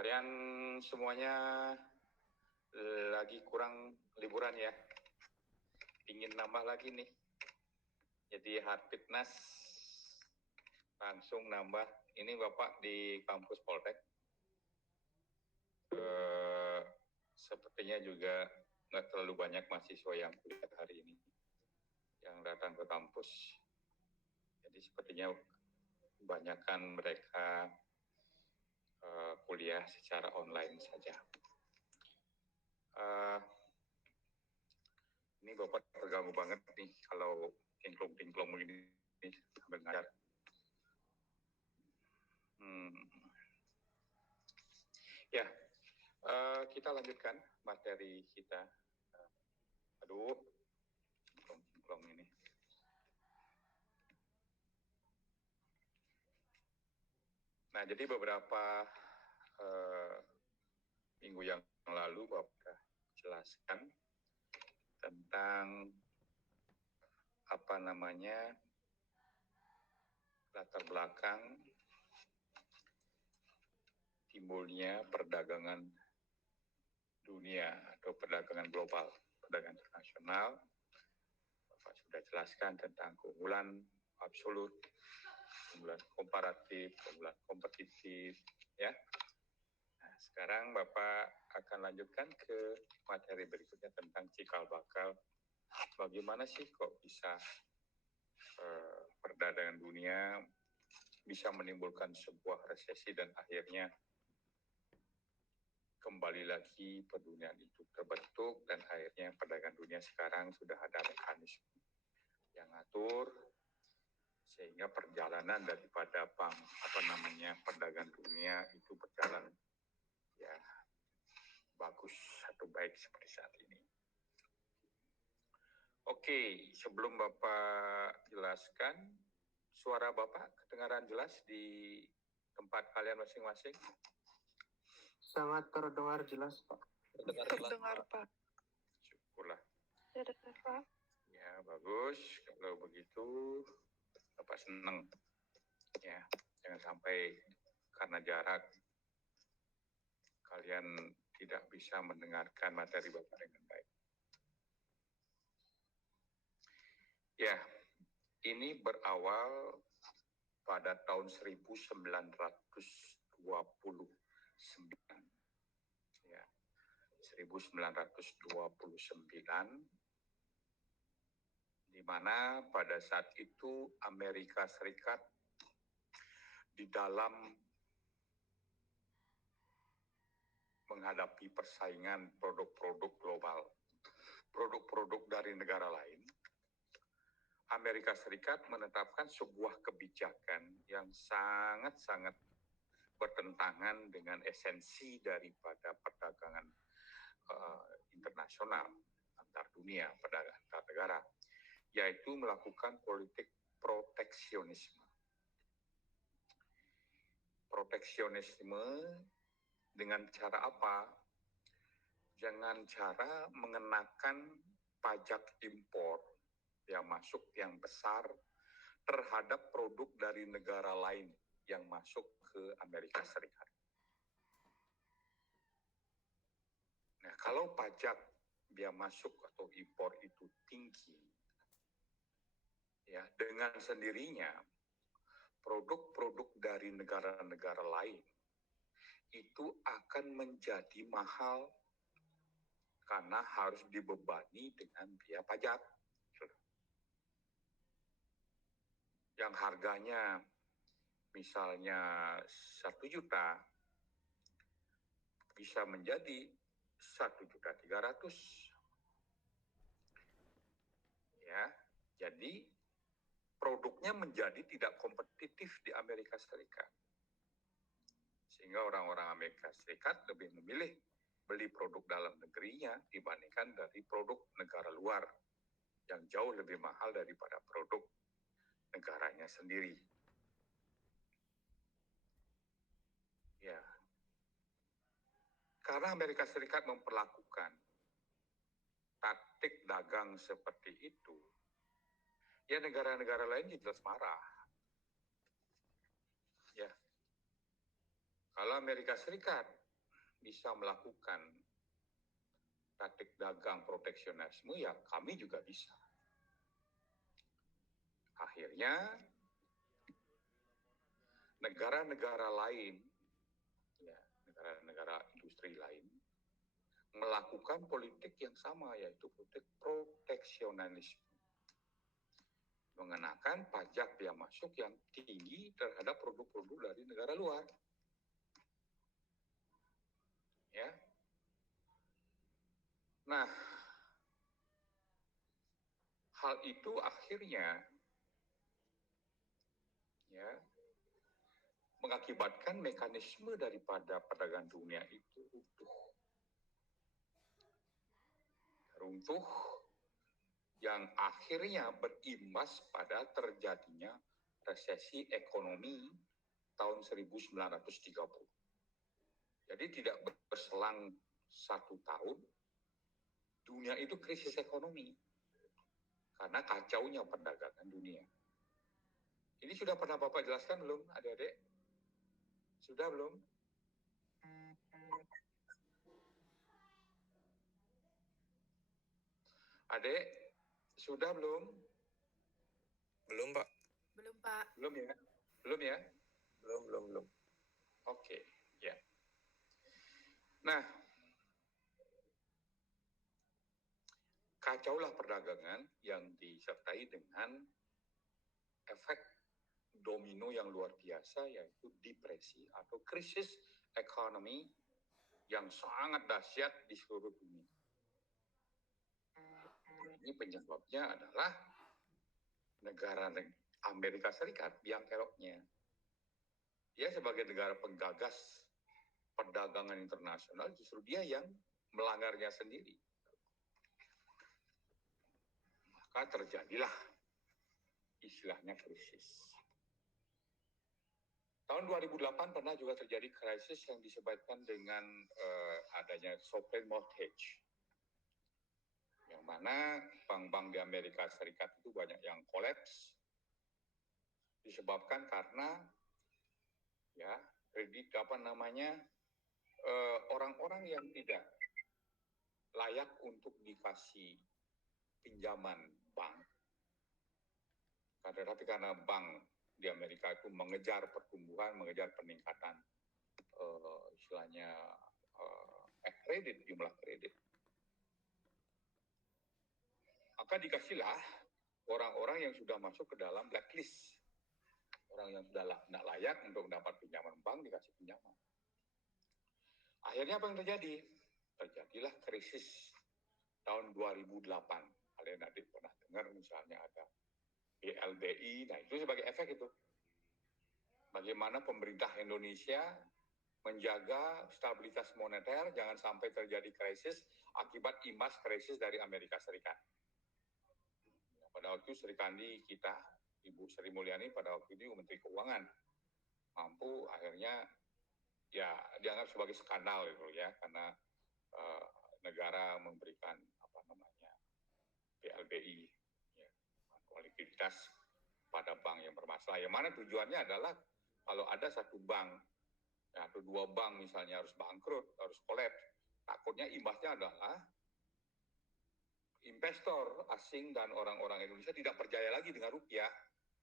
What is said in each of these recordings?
Kalian semuanya lagi kurang liburan ya. Ingin nambah lagi nih. Jadi hard fitness langsung nambah. Ini Bapak di kampus Poltek. Sepertinya juga nggak terlalu banyak mahasiswa yang kuliah hari ini yang datang ke kampus. Jadi sepertinya kebanyakan mereka kuliah secara online saja. Ini Bapak terganggu banget nih kalau tingklong-tingklong ini sambil ngajar. Ya, kita lanjutkan materi kita. Aduh, tingklong ini. Nah, jadi beberapa minggu yang lalu Bapak jelaskan tentang latar belakang timbulnya perdagangan dunia atau perdagangan global, perdagangan internasional. Bapak sudah jelaskan tentang keunggulan absolut, keunggulan komparatif, keunggulan kompetitif, ya. Nah, sekarang Bapak akan lanjutkan ke materi berikutnya tentang cikal bakal. Bagaimana sih kok bisa perdagangan dunia bisa menimbulkan sebuah resesi dan akhirnya kembali lagi perduniaan itu terbentuk dan akhirnya perdagangan dunia sekarang sudah ada mekanisme yang ngatur sehingga perjalanan daripada perdagangan dunia itu berjalan ya bagus atau baik seperti saat ini. Oke, sebelum Bapak jelaskan, suara Bapak kedengaran jelas di tempat kalian masing-masing? Sangat terdengar jelas, Pak. Terdengar, Pak. Syukurlah. Terdengar, Pak. Ya, bagus. Kalau begitu, Bapak senang. Ya, jangan sampai karena jarak kalian tidak bisa mendengarkan materi Bapak dengan baik. Ya, ini berawal pada tahun 1929. Ya, 1929, di mana pada saat itu Amerika Serikat di dalam menghadapi persaingan produk-produk global, produk-produk dari negara lain, Amerika Serikat menetapkan sebuah kebijakan yang sangat-sangat bertentangan dengan esensi daripada perdagangan internasional antar dunia, perdagangan antar negara, yaitu melakukan politik proteksionisme. Proteksionisme dengan cara apa? Dengan cara mengenakan pajak impor yang masuk yang besar terhadap produk dari negara lain yang masuk ke Amerika Serikat. Nah, kalau pajak biaya masuk atau impor itu tinggi, ya dengan sendirinya produk-produk dari negara-negara lain itu akan menjadi mahal karena harus dibebani dengan biaya pajak. Yang harganya misalnya 1 juta bisa menjadi 1.300.000. Ya, jadi produknya menjadi tidak kompetitif di Amerika Serikat. Sehingga orang-orang Amerika Serikat lebih memilih beli produk dalam negerinya dibandingkan dari produk negara luar yang jauh lebih mahal daripada produk negaranya sendiri. Ya, karena Amerika Serikat memperlakukan taktik dagang seperti itu, ya negara-negara lain jelas marah. Ya, kalau Amerika Serikat bisa melakukan praktik dagang proteksionisme, ya kami juga bisa. Akhirnya negara-negara lain, ya, negara-negara industri lain melakukan politik yang sama, yaitu politik proteksionisme, mengenakan pajak biaya masuk yang tinggi terhadap produk-produk dari negara luar. Ya. Nah, hal itu akhirnya ya mengakibatkan mekanisme daripada perdagangan dunia itu runtuh yang akhirnya berimbas pada terjadinya resesi ekonomi tahun 1930. Jadi tidak berselang 1 tahun, dunia itu krisis ekonomi karena kacaunya perdagangan dunia. Ini sudah pernah Bapak jelaskan belum, adik-adik? Sudah belum? Adik, sudah belum? Belum, Pak. Belum, Pak. Belum ya? Belum ya? Belum. Oke, ya. Nah, kacaulah perdagangan yang disertai dengan efek domino yang luar biasa, yaitu depresi atau krisis ekonomi yang sangat dahsyat di seluruh dunia. Ini penyebabnya adalah negara Amerika Serikat biang keroknya. Dia sebagai negara penggagas perdagangan internasional, justru dia yang melanggarnya sendiri. Maka terjadilah istilahnya krisis. Tahun 2008 pernah juga terjadi krisis yang disebabkan dengan adanya sovereign mortgage, yang mana bank-bank di Amerika Serikat itu banyak yang kolaps disebabkan karena ya kredit orang-orang yang tidak layak untuk dikasih pinjaman bank. Tapi karena bank di Amerika itu mengejar pertumbuhan, mengejar peningkatan kredit, jumlah kredit. Maka dikasihlah orang-orang yang sudah masuk ke dalam blacklist. Orang yang sudah tidak layak untuk mendapat pinjaman bank dikasih pinjaman. Akhirnya apa yang terjadi? Terjadilah krisis tahun 2008. Kalian nanti pernah dengar misalnya ada BLBI, nah itu sebagai efek itu. Bagaimana pemerintah Indonesia menjaga stabilitas moneter, jangan sampai terjadi krisis akibat imbas krisis dari Amerika Serikat. Pada waktu Sri Kandi kita, Ibu Sri Mulyani pada waktu itu Menteri Keuangan, mampu akhirnya ya dianggap sebagai skandal itu ya, karena negara memberikan BLBI, ya, likuiditas pada bank yang bermasalah. Yang mana tujuannya adalah kalau ada satu bank ya, atau 2 bank misalnya harus bangkrut, harus kolaps, takutnya imbasnya adalah investor asing dan orang-orang Indonesia tidak percaya lagi dengan rupiah,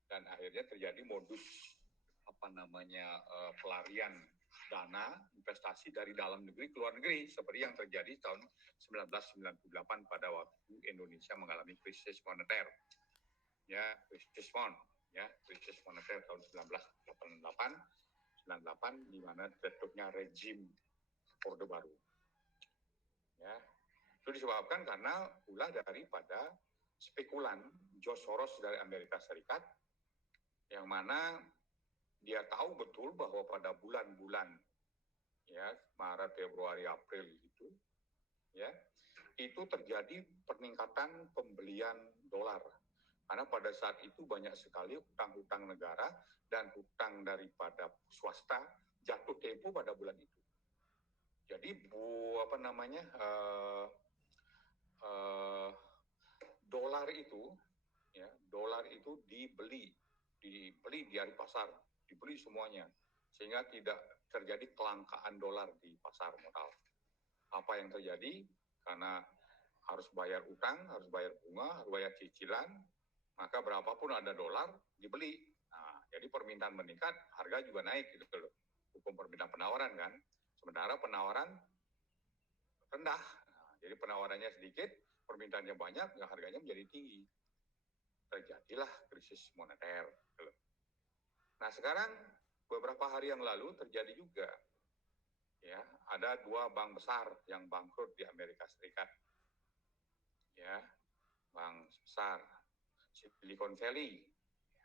dan akhirnya terjadi modus pelarian dana investasi dari dalam negeri ke luar negeri, seperti yang terjadi tahun 1998 pada waktu Indonesia mengalami krisis moneter, ya krisis moneter tahun 1998 di mana terbentuknya rezim Orde Baru. Ya, itu disebabkan karena ulah daripada spekulan George Soros dari Amerika Serikat, yang mana dia tahu betul bahwa pada bulan-bulan ya Maret, Februari, April itu terjadi peningkatan pembelian dolar, karena pada saat itu banyak sekali hutang-hutang negara dan hutang daripada swasta jatuh tempo pada bulan itu. Jadi dolar itu dibeli di hari pasar, dibeli semuanya, sehingga tidak terjadi kelangkaan dolar di pasar modal. Apa yang terjadi? Karena harus bayar utang, harus bayar bunga, harus bayar cicilan, maka berapapun ada dolar dibeli. Nah, jadi permintaan meningkat, harga juga naik gitu loh. Hukum permintaan penawaran kan. Sementara penawaran rendah. Nah, jadi penawarannya sedikit, permintaannya banyak, harganya menjadi tinggi. Terjadilah krisis moneter. Gitu loh. Nah, sekarang beberapa hari yang lalu terjadi juga. Ya, ada 2 bank besar yang bangkrut di Amerika Serikat. Ya, bank besar Silicon Valley,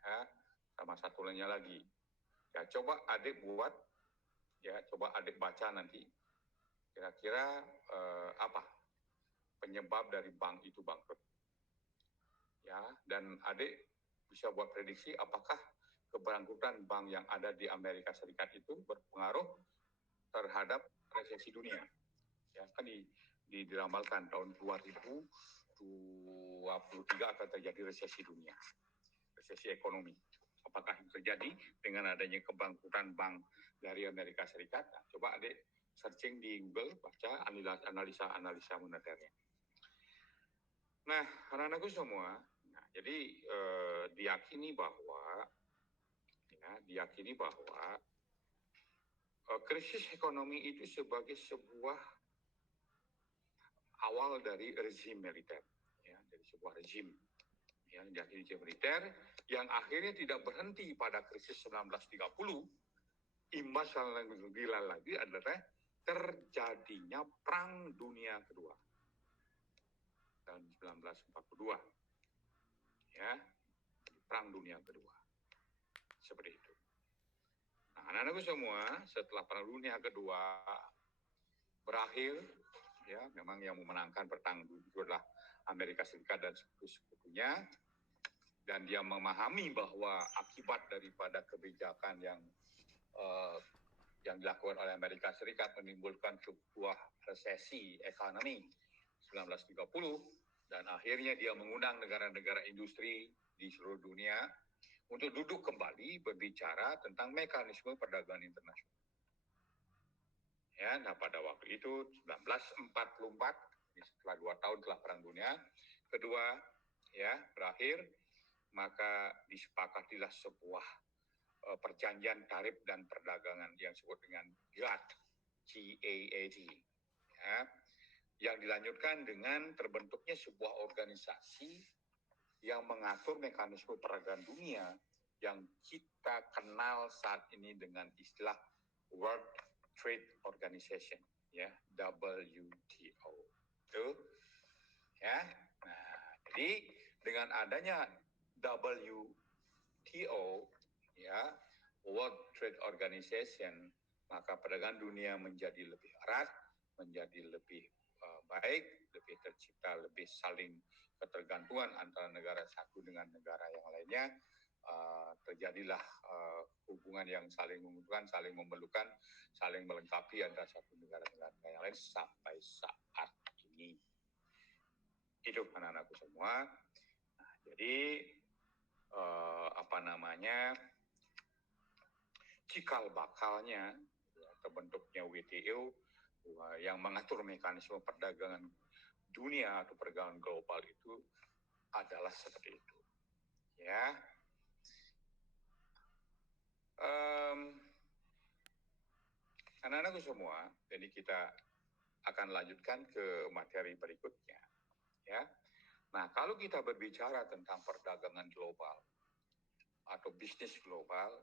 ya, sama satu lainnya lagi. Ya, coba adik buat, ya, coba adik baca nanti. Kira-kira apa penyebab dari bank itu bangkrut? Ya, dan adik bisa buat prediksi apakah kebangkrutan bank yang ada di Amerika Serikat itu berpengaruh terhadap resesi dunia. Ya, kan diramalkan tahun 2023 akan terjadi resesi dunia, resesi ekonomi. Apakah itu terjadi dengan adanya kebangkrutan bank dari Amerika Serikat? Nah, coba adik searching di Google, baca analisa moneternya. Nah, anak-anakku semua, nah, jadi diyakini bahwa krisis ekonomi itu sebagai sebuah awal dari rezim militer, ya, dari sebuah rezim, ya, dari rezim militer yang akhirnya tidak berhenti pada krisis 1930. Imbas yang lebih gila lagi adalah terjadinya Perang Dunia Kedua tahun 1942, ya, Perang Dunia Kedua, seperti itu. Nah, anak-anakku semua, setelah Perang Dunia Kedua berakhir, ya, memang yang memenangkan perang itu adalah Amerika Serikat dan sekutu-sekutunya, dan dia memahami bahwa akibat daripada kebijakan yang dilakukan oleh Amerika Serikat menimbulkan sebuah resesi ekonomi 1930, dan akhirnya dia mengundang negara-negara industri di seluruh dunia untuk duduk kembali berbicara tentang mekanisme perdagangan internasional. Ya, nah pada waktu itu 1944, setelah 2 tahun setelah Perang Dunia Kedua, ya, berakhir, maka disepakatilah sebuah perjanjian tarif dan perdagangan yang disebut dengan GATT, GATT, ya, yang dilanjutkan dengan terbentuknya sebuah organisasi yang mengatur mekanisme perdagangan dunia yang kita kenal saat ini dengan istilah World Trade Organization, ya, WTO. Itu, ya. Nah, jadi dengan adanya WTO, ya, World Trade Organization, maka perdagangan dunia menjadi lebih erat, menjadi lebih baik, lebih tercipta, lebih saling ketergantungan antara negara satu dengan negara yang lainnya. Terjadilah hubungan yang saling menguntungkan, saling memerlukan, saling melengkapi antara satu negara-negara yang lain sampai saat ini. Itu anak-anakku semua. Nah, jadi cikal bakalnya terbentuknya WTO yang mengatur mekanisme perdagangan dunia atau perdagangan global itu adalah seperti itu, ya. Anak-anakku semua, jadi kita akan lanjutkan ke materi berikutnya, ya. Nah, kalau kita berbicara tentang perdagangan global atau bisnis global,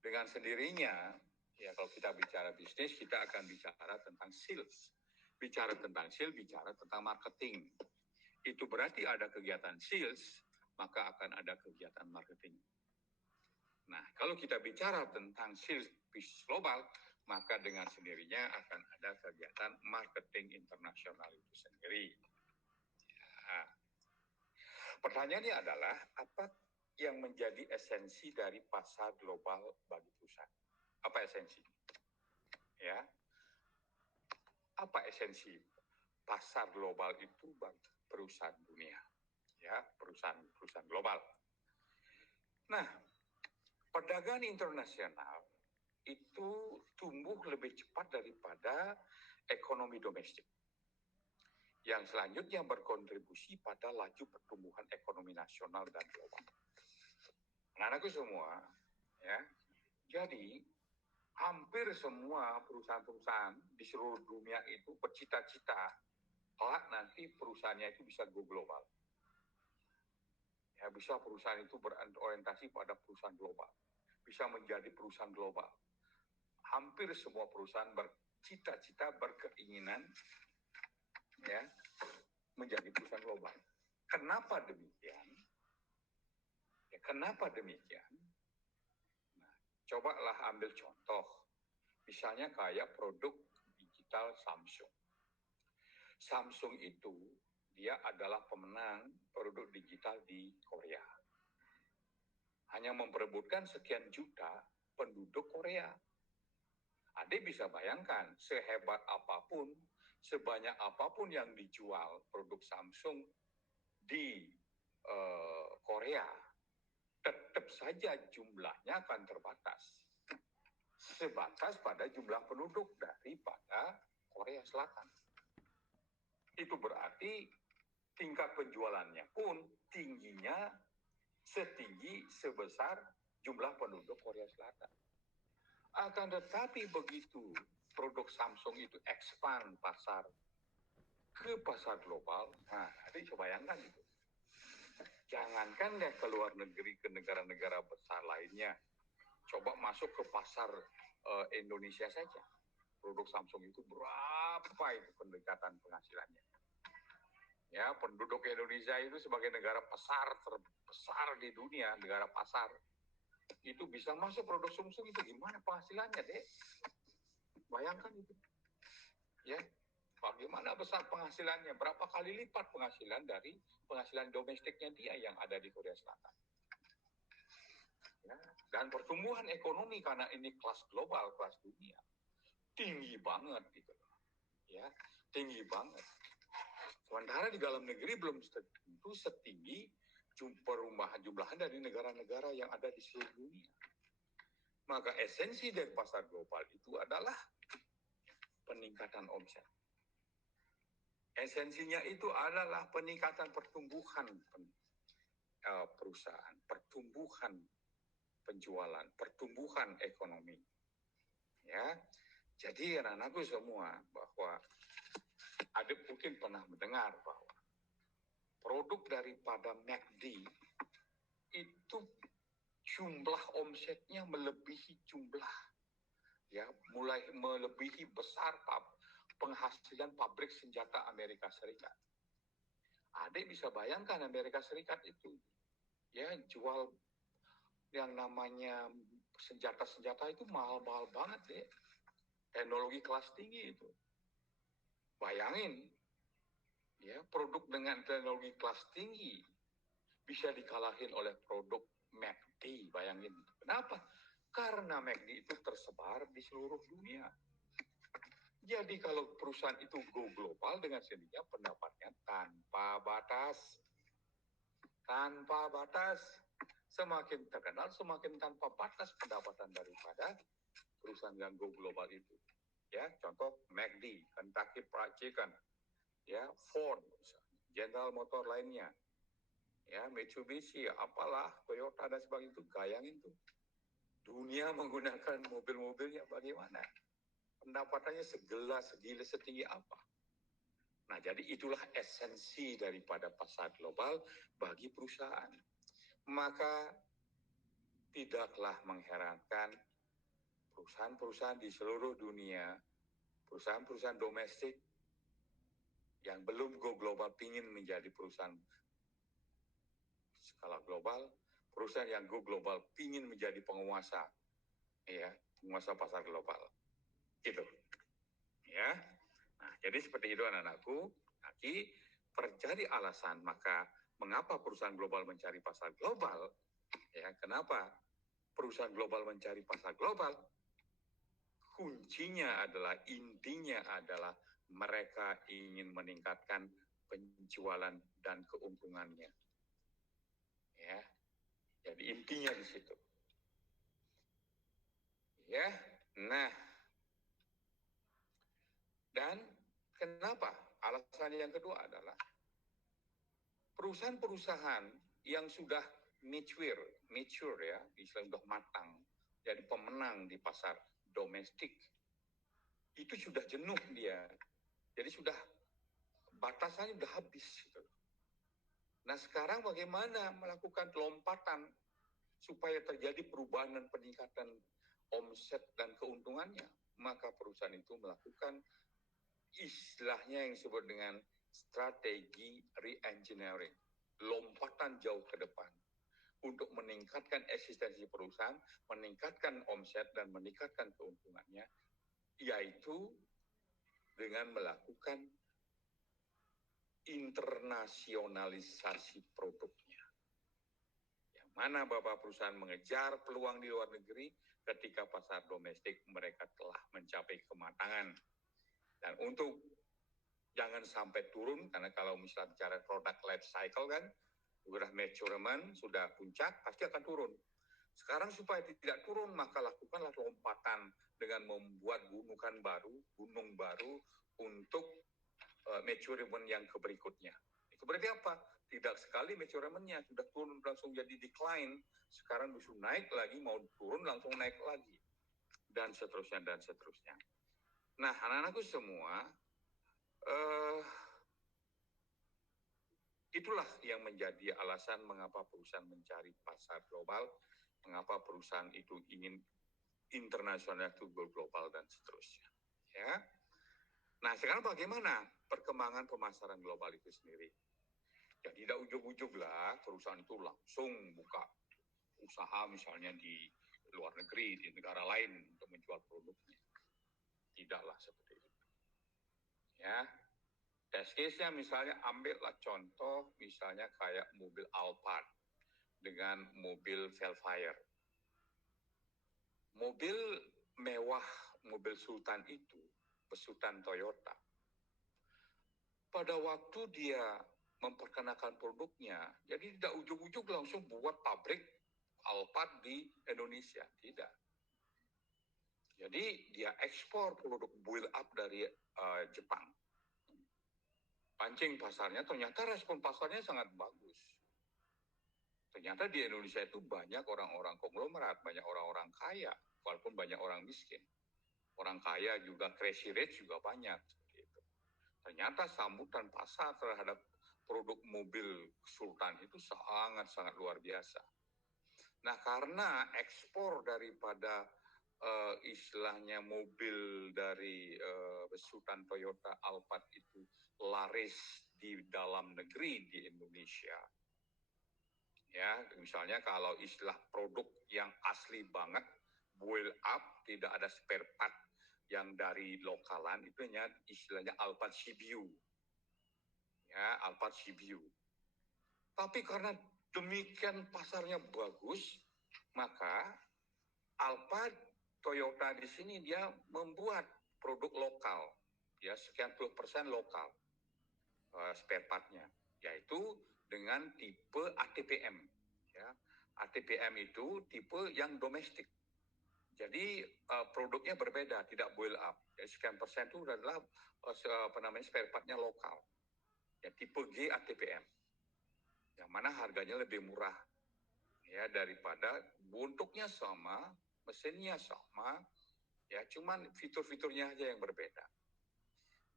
dengan sendirinya, ya, kalau kita bicara bisnis, kita akan bicara tentang sales. Bicara tentang sales, bicara tentang marketing. Itu berarti ada kegiatan sales, maka akan ada kegiatan marketing. Nah, kalau kita bicara tentang sales bisnis global, maka dengan sendirinya akan ada kegiatan marketing internasional itu sendiri. Ya. Pertanyaannya adalah, apa yang menjadi esensi dari pasar global bagi perusahaan? Apa esensi? Ya, apa esensi pasar global itu bagi perusahaan dunia? Ya, perusahaan global. Nah, perdagangan internasional itu tumbuh lebih cepat daripada ekonomi domestik. Yang selanjutnya berkontribusi pada laju pertumbuhan ekonomi nasional dan global. Anak-anakku semua, ya. Jadi hampir semua perusahaan-perusahaan di seluruh dunia itu bercita-cita kelak nanti perusahaannya itu bisa go global. Ya, bisa perusahaan itu berorientasi pada perusahaan global, bisa menjadi perusahaan global. Hampir semua perusahaan bercita-cita, berkeinginan, ya, menjadi perusahaan global. Kenapa demikian? Ya, kenapa demikian? Nah, cobalah ambil contoh, misalnya kayak produk digital Samsung. Samsung itu dia adalah pemenang produk digital di Korea. Hanya memperebutkan sekian juta penduduk Korea. Adik bisa bayangkan, sehebat apapun, sebanyak apapun yang dijual produk Samsung di Korea, tetap saja jumlahnya akan terbatas. Sebatas pada jumlah penduduk daripada Korea Selatan. Itu berarti tingkat penjualannya pun tingginya setinggi sebesar jumlah penduduk Korea Selatan. Akan tetapi begitu produk Samsung itu expand pasar ke pasar global, nah adik coba bayangkan itu. Jangankan deh ke luar negeri, ke negara-negara besar lainnya, coba masuk ke pasar Indonesia saja. Produk Samsung itu berapa itu pendekatan penghasilannya? Ya, penduduk Indonesia itu sebagai negara pasar terbesar di dunia, negara pasar, itu bisa masuk produk Samsung itu gimana penghasilannya, Dek? Bayangkan itu. Ya, bagaimana besar penghasilannya? Berapa kali lipat penghasilan dari penghasilan domestiknya dia yang ada di Korea Selatan? Ya, dan pertumbuhan ekonomi karena ini kelas global, kelas dunia, tinggi banget gitu. Ya, tinggi banget. Sementara di dalam negeri belum tentu setinggi perubahan jumlahan dari negara-negara yang ada di seluruh dunia. Maka esensi dari pasar global itu adalah peningkatan omset. Esensinya itu adalah peningkatan pertumbuhan perusahaan, pertumbuhan penjualan, pertumbuhan ekonomi. Ya, jadi anak-anakku semua bahwa ada mungkin pernah mendengar bahwa produk daripada McD itu jumlah omsetnya melebihi jumlah, ya, mulai melebihi besar penghasilan pabrik senjata Amerika Serikat. Adik bisa bayangkan Amerika Serikat itu, ya, jual yang namanya senjata-senjata itu mahal-mahal banget, deh. Teknologi kelas tinggi itu. Bayangin, ya, produk dengan teknologi kelas tinggi bisa dikalahin oleh produk McD, bayangin. Kenapa? Karena McD itu tersebar di seluruh dunia. Jadi kalau perusahaan itu go global dengan sendirinya pendapatnya tanpa batas. Tanpa batas. Semakin terkenal, semakin tanpa batas pendapatan daripada perusahaan yang go global itu. Ya, contoh McD, Kentucky Fried Chicken, ya, Ford, General Motor lainnya, ya, Mitsubishi, apalah, Toyota dan sebagainya itu, bayangin tuh. Dunia menggunakan mobil-mobilnya bagaimana? Pendapatannya segila setinggi apa? Nah, jadi itulah esensi daripada pasar global bagi perusahaan. Maka tidaklah mengherankan perusahaan-perusahaan di seluruh dunia, perusahaan-perusahaan domestik yang belum go global ingin menjadi perusahaan skala global, perusahaan yang go global ingin menjadi penguasa, ya, penguasa pasar global, gitu, ya. Nah, jadi seperti itu anak-anakku. Tapi terjadi alasan maka mengapa perusahaan global mencari pasar global, ya, kenapa perusahaan global mencari pasar global? Kuncinya adalah, intinya adalah mereka ingin meningkatkan penjualan dan keuntungannya. Ya. Jadi intinya di situ. Ya. Nah, dan kenapa? Alasan yang kedua adalah perusahaan-perusahaan yang sudah mature ya, istilah sudah matang, jadi pemenang di pasar domestik, itu sudah jenuh dia. Jadi sudah batasannya sudah habis. Gitu. Nah sekarang bagaimana melakukan lompatan supaya terjadi perubahan dan peningkatan omset dan keuntungannya? Maka perusahaan itu melakukan istilahnya yang disebut dengan strategi re-engineering, lompatan jauh ke depan untuk meningkatkan eksistensi perusahaan, meningkatkan omset dan meningkatkan keuntungannya, yaitu dengan melakukan internasionalisasi produknya. Yang mana Bapak perusahaan mengejar peluang di luar negeri ketika pasar domestik mereka telah mencapai kematangan. Dan untuk jangan sampai turun, karena kalau misalnya bicara product life cycle kan, sudah maturement, sudah puncak, pasti akan turun. Sekarang supaya tidak turun, maka lakukanlah lompatan dengan membuat gunung baru untuk maturement yang berikutnya. Itu berarti apa? Tidak sekali maturementnya sudah turun langsung jadi decline, sekarang bisa naik lagi, mau turun langsung naik lagi, dan seterusnya dan seterusnya. Nah, anak-anakku semua, itulah yang menjadi alasan mengapa perusahaan mencari pasar global, mengapa perusahaan itu ingin internasional to go global dan seterusnya. Ya. Nah, sekarang bagaimana perkembangan pemasaran global itu sendiri? Ya tidak ujug-ujug lah perusahaan itu langsung buka usaha misalnya di luar negeri, di negara lain untuk menjual produknya. Tidaklah seperti itu. Ya, test case-nya misalnya ambillah contoh misalnya kayak mobil Alphard dengan mobil Velfire. Mobil mewah, mobil Sultan itu, Sultan Toyota. Pada waktu dia memperkenalkan produknya, jadi tidak ujug-ujug langsung buat pabrik Alphard di Indonesia, tidak. Jadi dia ekspor produk build up dari Jepang. Pancing pasarnya, ternyata respon pasarnya sangat bagus. Ternyata di Indonesia itu banyak orang-orang konglomerat, banyak orang-orang kaya, walaupun banyak orang miskin. Orang kaya juga, crazy rich juga banyak. Gitu. Ternyata sambutan pasar terhadap produk mobil Sultan itu sangat-sangat luar biasa. Nah, karena ekspor daripada istilahnya mobil dari Sultan Toyota Alphard itu laris di dalam negeri di Indonesia. Ya, misalnya kalau istilah produk yang asli banget, boil up, tidak ada spare part yang dari lokalan, itu istilahnya Alphard CBU. Ya, Alphard CBU. Tapi karena demikian pasarnya bagus, maka Alphard Toyota di sini dia membuat produk lokal, ya sekian puluh % lokal spare partnya, yaitu dengan tipe ATPM. Ya, ATPM itu tipe yang domestik. Jadi produknya berbeda, tidak boil up. Jadi sekian persen itu adalah spare partnya lokal. Ya, tipe G ATPM, yang mana harganya lebih murah, ya daripada bentuknya sama, mesinnya sama, ya cuman fitur-fiturnya aja yang berbeda.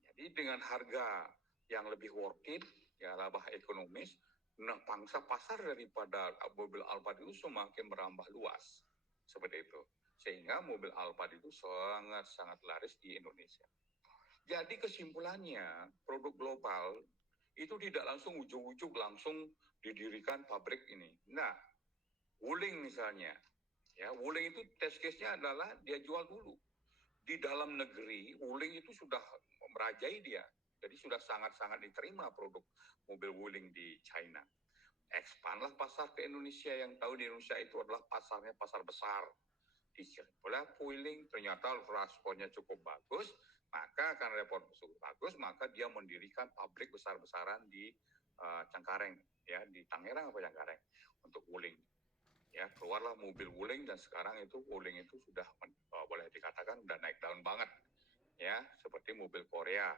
Jadi dengan harga yang lebih worth it, ya laba ekonomis, nah pangsa pasar daripada mobil Alphard itu semakin merambah luas, seperti itu. Sehingga mobil Alphard itu sangat-sangat laris di Indonesia. Jadi kesimpulannya, produk global itu tidak langsung ujung-ujung langsung didirikan pabrik ini. Nah, Wuling misalnya, ya Wuling itu test case-nya adalah dia jual dulu di dalam negeri. Wuling itu sudah merajai dia, jadi sudah sangat-sangat diterima produk mobil Wuling di China. Expandlah pasar ke Indonesia, yang tahu di Indonesia itu adalah pasarnya pasar besar. Disitulah Wuling, ternyata responnya cukup bagus, maka karena respon cukup bagus, maka dia mendirikan pabrik besar-besaran di Cengkareng, ya di Tangerang apa Cengkareng untuk Wuling. Ya, keluarlah mobil Wuling dan sekarang itu Wuling itu sudah boleh dikatakan udah naik daun banget. Ya, seperti mobil Korea.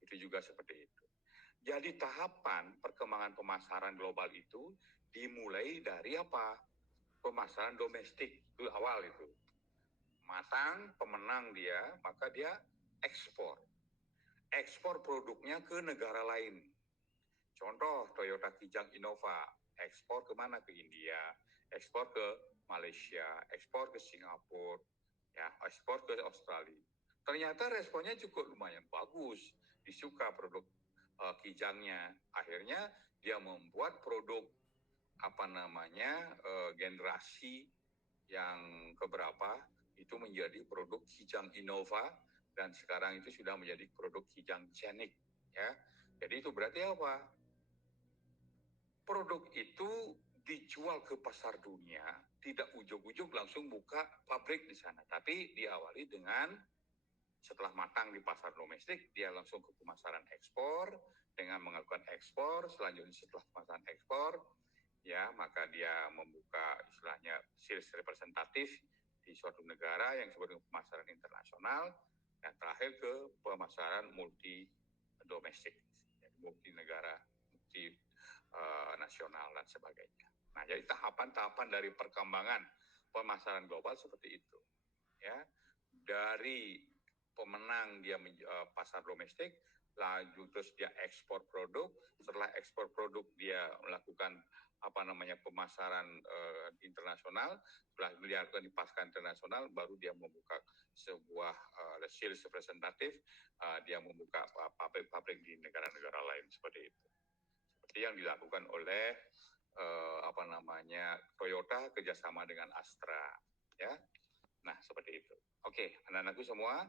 Itu juga seperti itu. Jadi tahapan perkembangan pemasaran global itu dimulai dari apa? Pemasaran domestik itu awal itu. Matang, pemenang dia, maka dia ekspor. Ekspor produknya ke negara lain. Contoh Toyota Kijang Innova, ekspor kemana? Ke India, ekspor ke Malaysia, ekspor ke Singapura, ya, ekspor ke Australia. Ternyata responnya cukup lumayan bagus, disuka produk Kijangnya. Akhirnya dia membuat produk generasi yang keberapa itu menjadi produk Kijang Innova dan sekarang itu sudah menjadi produk Kijang Scenic, ya. Jadi itu berarti apa? Produk itu dijual ke pasar dunia, tidak ujug-ujug langsung buka pabrik di sana, tapi diawali dengan setelah matang di pasar domestik, dia langsung ke pemasaran ekspor dengan melakukan ekspor. Selanjutnya setelah pemasaran ekspor, ya maka dia membuka istilahnya sales representatif di suatu negara yang disebut pemasaran internasional, dan terakhir ke pemasaran multi domestik, multi negara, multi nasional dan sebagainya. Nah, jadi tahapan-tahapan dari perkembangan pemasaran global seperti itu, ya. Dari pemenang dia pasar domestik, lanjut terus dia ekspor produk. Setelah ekspor produk dia melakukan pemasaran internasional. Setelah dilakukan di pasar internasional, baru dia membuka sebuah sales representatif. Dia membuka pabrik-pabrik di negara-negara lain seperti itu. Seperti yang dilakukan oleh Toyota kerjasama dengan Astra, ya. Nah, seperti itu. Oke, anak-anakku semua.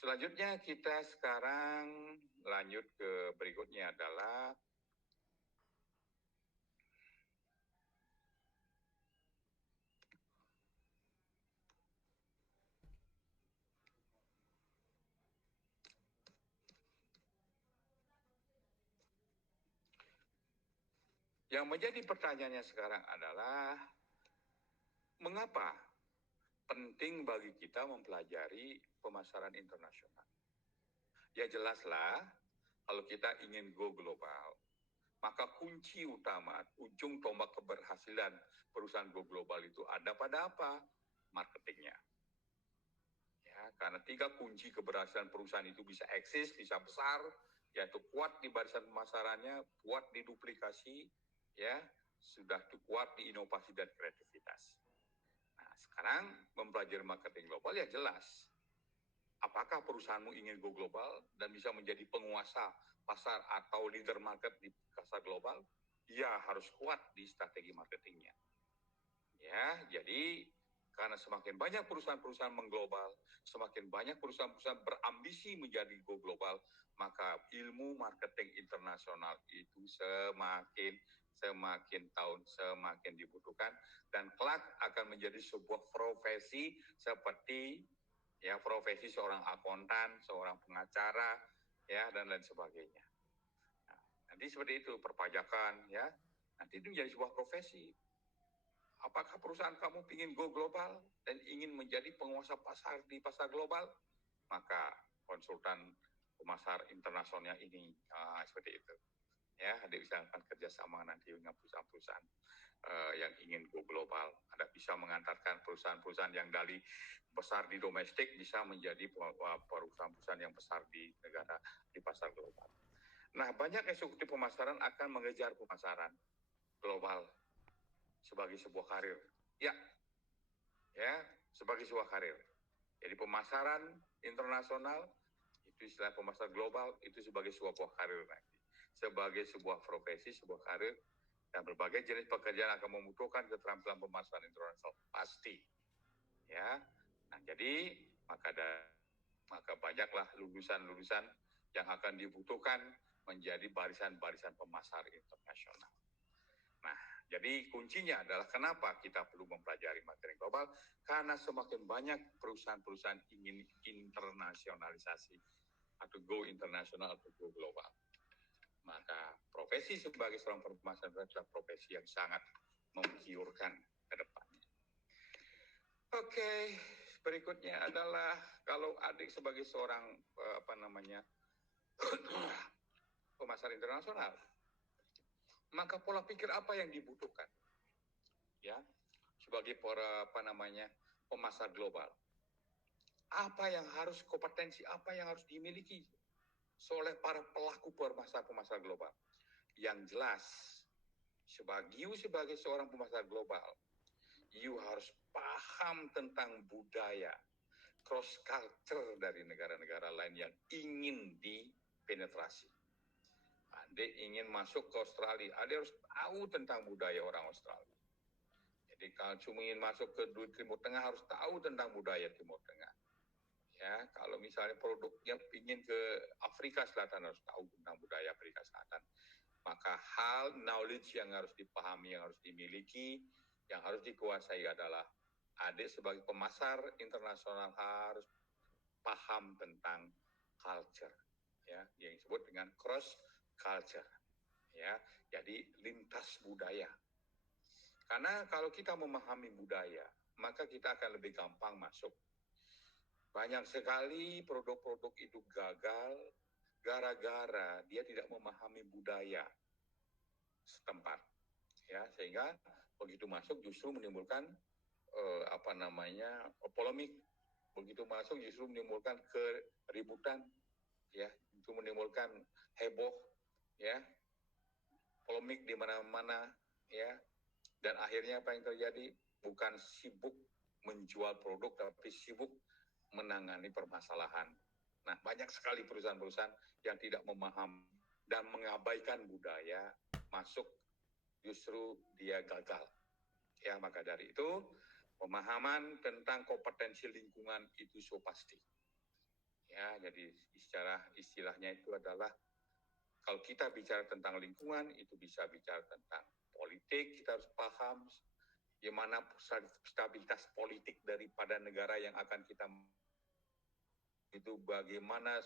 Selanjutnya kita sekarang lanjut ke berikutnya adalah yang menjadi pertanyaannya sekarang adalah mengapa penting bagi kita mempelajari pemasaran internasional? Ya jelaslah, kalau kita ingin go global, maka kunci utama, ujung tombak keberhasilan perusahaan go global itu ada pada apa? Marketingnya. Ya, karena 3 kunci keberhasilan perusahaan itu bisa eksis, bisa besar, yaitu kuat di barisan pemasarannya, kuat di duplikasi, ya, sudah kuat di inovasi dan kreativitas. Nah, sekarang mempelajari marketing global ya jelas. Apakah perusahaanmu ingin go global dan bisa menjadi penguasa pasar atau leader market di pasar global? Ya harus kuat di strategi marketingnya. Ya, jadi karena semakin banyak perusahaan-perusahaan mengglobal, semakin banyak perusahaan-perusahaan berambisi menjadi go global, maka ilmu marketing internasional itu semakin tahun semakin dibutuhkan, dan kelak akan menjadi sebuah profesi seperti ya profesi seorang akuntan, seorang pengacara, ya, dan lain sebagainya. Nah, nanti seperti itu perpajakan, ya, nanti itu menjadi sebuah profesi. Apakah perusahaan kamu ingin go global dan ingin menjadi penguasa pasar di pasar global? Maka konsultan pemasar internasionalnya ini seperti itu. Ya, Anda bisa akan kerjasama nanti dengan perusahaan-perusahaan yang ingin go global. Anda bisa mengantarkan perusahaan-perusahaan yang dari besar di domestik bisa menjadi perusahaan-perusahaan yang besar di negara di pasar global. Nah, banyak eksekutif pemasaran akan mengejar pemasaran global sebagai sebuah karir. Ya, sebagai sebuah karir. Jadi pemasaran internasional itu istilah pemasaran global itu sebagai sebuah karir nanti, sebagai sebuah profesi, sebuah karir, dan berbagai jenis pekerjaan akan membutuhkan keterampilan pemasaran internasional pasti. Ya, nah jadi maka banyaklah lulusan-lulusan yang akan dibutuhkan menjadi barisan-barisan pemasar internasional. Nah, jadi kuncinya adalah kenapa kita perlu mempelajari marketing global, karena semakin banyak perusahaan-perusahaan ingin internasionalisasi atau go internasional atau go global. Maka profesi sebagai seorang pemasaran adalah profesi yang sangat menggiurkan ke depannya. Oke, berikutnya adalah kalau adik sebagai seorang pemasar internasional, maka pola pikir apa yang dibutuhkan? Ya, sebagai pemasar global. Apa yang harus kompetensi, apa yang harus dimiliki oleh para pelaku pemasar global? Yang jelas, sebagai seorang pemasar global, you harus paham tentang budaya, cross culture dari negara-negara lain yang ingin dipenetrasi. Adik ingin masuk ke Australia, adik harus tahu tentang budaya orang Australia. Jadi kalau cuma ingin masuk ke Timur Tengah, harus tahu tentang budaya Timur Tengah. Ya, kalau misalnya produknya ingin ke Afrika Selatan, harus tahu tentang budaya Afrika Selatan. Maka hal knowledge yang harus dipahami, yang harus dimiliki, yang harus dikuasai adalah adik sebagai pemasar internasional harus paham tentang culture, ya, yang disebut dengan cross culture, ya, jadi lintas budaya. Karena kalau kita memahami budaya, maka kita akan lebih gampang masuk. Banyak sekali produk-produk itu gagal gara-gara dia tidak memahami budaya setempat, ya, sehingga begitu masuk justru menimbulkan polemik. Begitu masuk justru menimbulkan keributan, ya, itu menimbulkan heboh, ya, polemik di mana-mana, ya, dan akhirnya apa yang terjadi? Bukan sibuk menjual produk, tapi sibuk menangani permasalahan. Nah, banyak sekali perusahaan-perusahaan yang tidak memahami dan mengabaikan budaya, masuk justru dia gagal. Ya, maka dari itu pemahaman tentang kompetensi lingkungan itu so pasti. Ya, jadi istilahnya itu adalah kalau kita bicara tentang lingkungan, itu bisa bicara tentang politik, kita harus paham bagaimana stabilitas politik daripada negara yang akan kita, itu bagaimana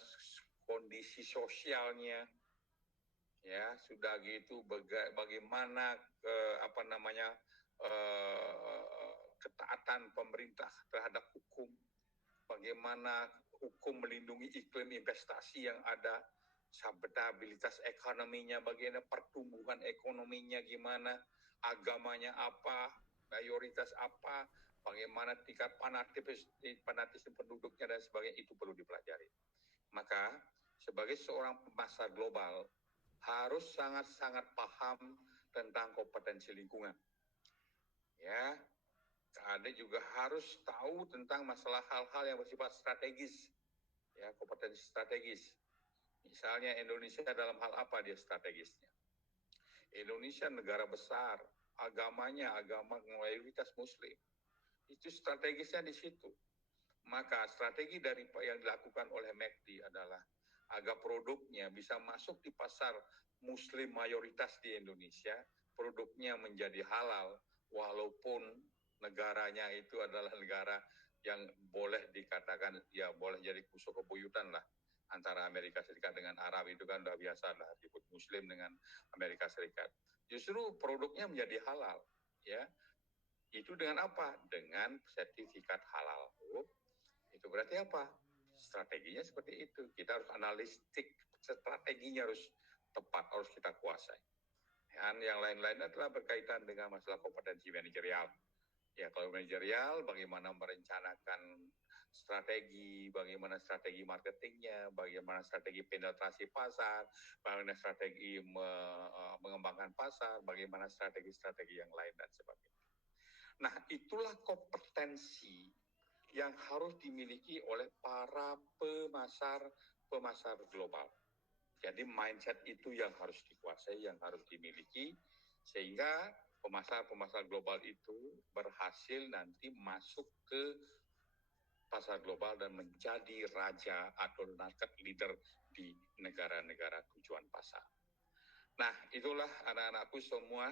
kondisi sosialnya, ya, sudah gitu bagaimana ketaatan pemerintah terhadap hukum, bagaimana hukum melindungi iklim investasi yang ada, stabilitas ekonominya, bagaimana pertumbuhan ekonominya, gimana agamanya apa, mayoritas apa, bagaimana tingkat fanatisme penduduknya dan sebagainya, itu perlu dipelajari. Maka sebagai seorang pemasar global harus sangat-sangat paham tentang kompetensi lingkungan. Ya, Anda juga harus tahu tentang masalah hal-hal yang bersifat strategis. Ya, kompetensi strategis. Misalnya Indonesia dalam hal apa dia strategisnya? Indonesia negara besar, agamanya agama mayoritas Muslim. Itu strategisnya di situ. Maka strategi dari yang dilakukan oleh McD adalah agar produknya bisa masuk di pasar Muslim mayoritas di Indonesia, produknya menjadi halal, walaupun negaranya itu adalah negara yang boleh dikatakan, ya boleh jadi musuh kebuyutan lah, antara Amerika Serikat dengan Arab, itu kan udah biasa lah, disebut Muslim dengan Amerika Serikat. Justru produknya menjadi halal, ya. Itu dengan apa? Dengan sertifikat halal. Itu berarti apa? Strateginya seperti itu. Kita harus analitik, strateginya harus tepat, harus kita kuasai. Dan yang lain-lain adalah berkaitan dengan masalah kompetensi manajerial. Ya, kalau manajerial, bagaimana merencanakan strategi, bagaimana strategi marketingnya, bagaimana strategi penetrasi pasar, bagaimana strategi mengembangkan pasar, bagaimana strategi-strategi yang lain dan sebagainya. Nah, itulah kompetensi yang harus dimiliki oleh para pemasar global. Jadi mindset itu yang harus dikuasai, yang harus dimiliki, sehingga pemasar global itu berhasil nanti masuk ke pasar global dan menjadi raja atau market leader di negara-negara tujuan pasar. Nah, itulah anak-anakku semua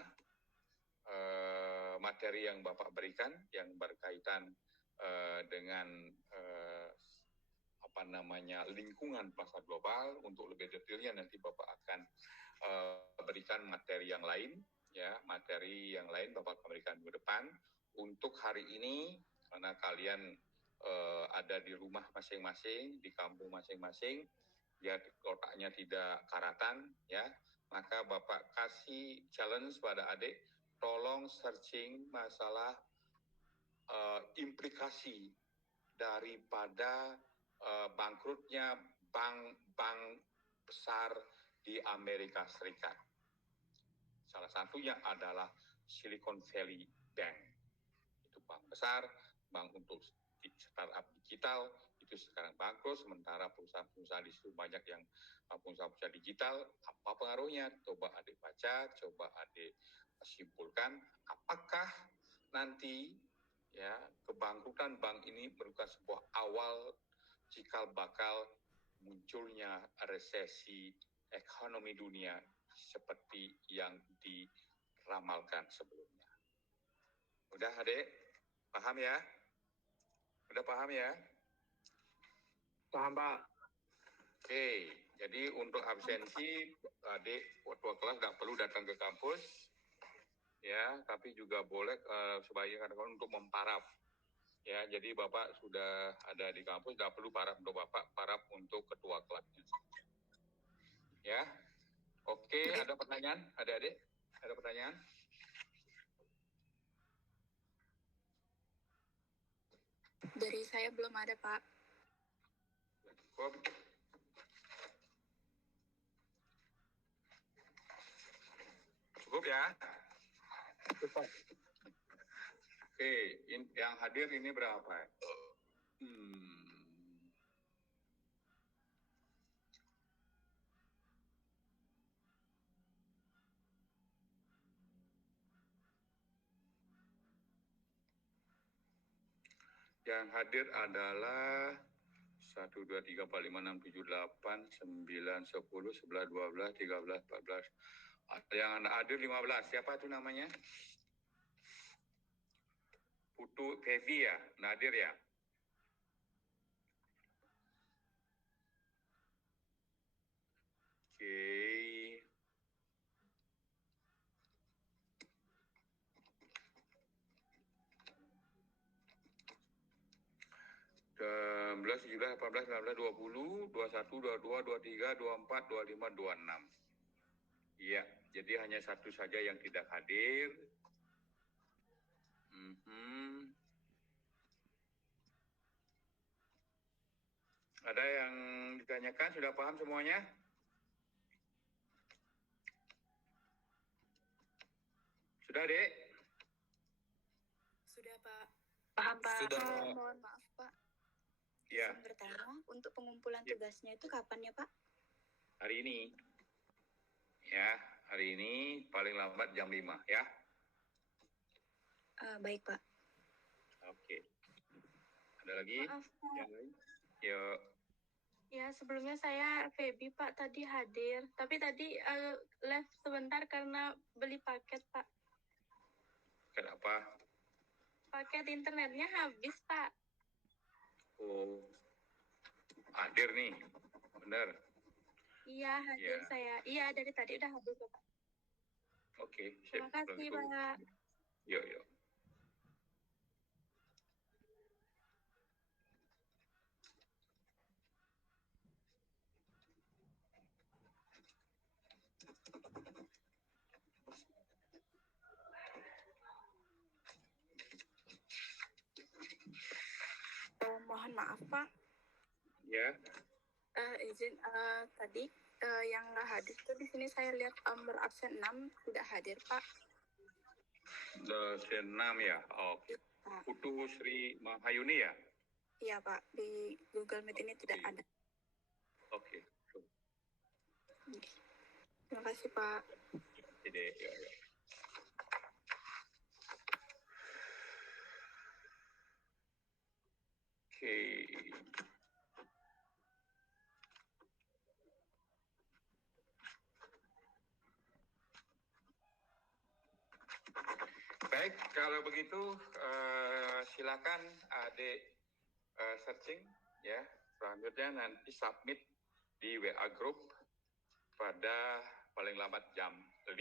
materi yang Bapak berikan yang berkaitan dengan lingkungan pasar global. Untuk lebih detailnya nanti Bapak akan berikan materi yang lain, ya, materi yang lain Bapak berikan minggu depan untuk hari ini, karena kalian ada di rumah masing-masing, di kampung masing-masing, ya kotaknya tidak karatan, ya, maka Bapak kasih challenge pada adik, tolong searching masalah implikasi daripada bangkrutnya bank-bank besar di Amerika Serikat. Salah satunya adalah Silicon Valley Bank. Itu bank besar, bank untuk startup digital, itu sekarang bangkrut, sementara perusahaan-perusahaan di situ banyak yang perusahaan-perusahaan digital. Apa pengaruhnya? Coba adik baca, coba adik simpulkan, apakah nanti ya kebangkrutan bank ini merupakan sebuah awal cikal bakal munculnya resesi ekonomi dunia seperti yang diramalkan sebelumnya. Udah adik? Paham ya? Udah paham ya? Paham, Pak. Oke, jadi untuk absensi adik waktu kelas nggak perlu datang ke kampus, ya, tapi juga boleh sebaiknya untuk memparaf. Ya, jadi Bapak sudah ada di kampus, nggak perlu paraf untuk Bapak, paraf untuk ketua kelasnya. Ya, oke, ada pertanyaan, adik-adik? Ada pertanyaan? Dari saya belum ada, Pak. Cukup. Cukup ya? Cukup. Oke, yang hadir ini berapa? Yang hadir adalah 1, 2, 3, 4, 5, 6, 7, 8, 9, 10, 11, 12, 13, 14. Yang hadir 15. Siapa itu namanya? Putu Fevi ya? Nadir ya? Oke. Okay. 16, 17, 18, 19, 20, 21, 22, 23, 24, 25, 26. Iya, jadi hanya satu saja yang tidak hadir. Ada yang ditanyakan, sudah paham semuanya? Sudah, Dek? Sudah, Pak. Paham, Pak. Sudah. Mohon maaf, Pak. Ya. Saya bertanya, untuk pengumpulan Ya. tugasnya itu kapan ya, Pak? Hari ini. Ya, hari ini paling lambat jam 5, ya. Baik, Pak. Oke. Ada lagi? Maaf, Pak. Yang lain? Yuk. Ya, sebelumnya saya Feby, Pak, tadi hadir. Tapi tadi live sebentar karena beli paket, Pak. Kenapa? Paket internetnya habis, Pak. Oh, hadir nih. Benar. Iya, hadir Ya. saya. Iya, dari tadi udah hadir, Pak. Oke. Terima kasih, Pak. Yuk, yuk. Mohon maaf, Pak. Ya. Izin tadi yang nggak hadir tuh di sini saya lihat berabsen 6 tidak hadir, Pak. Dosen 6 ya. Oke. Pak. Putu Sri Mahayuni ya? Iya, Pak. Di Google Meet ini tidak Oke. ada. Oke. Terima kasih, Pak. Jadi, yuk, yuk. Oke. Baik, kalau begitu silakan adik searching ya. Selanjutnya nanti submit di WA Group pada paling lambat jam 5.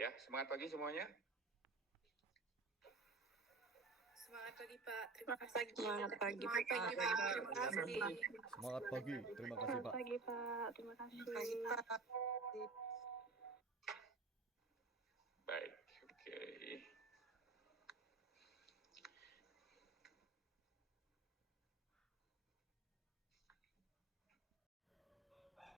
Ya, semangat pagi semuanya. Semangat pagi Pak. Terima kasih. Semangat pagi, Semangat Pak. pagi Pak. Terima kasih. Semangat pagi. Terima kasih, Selamat Pak. pagi, Pak. Terima kasih. Pagi, Pak.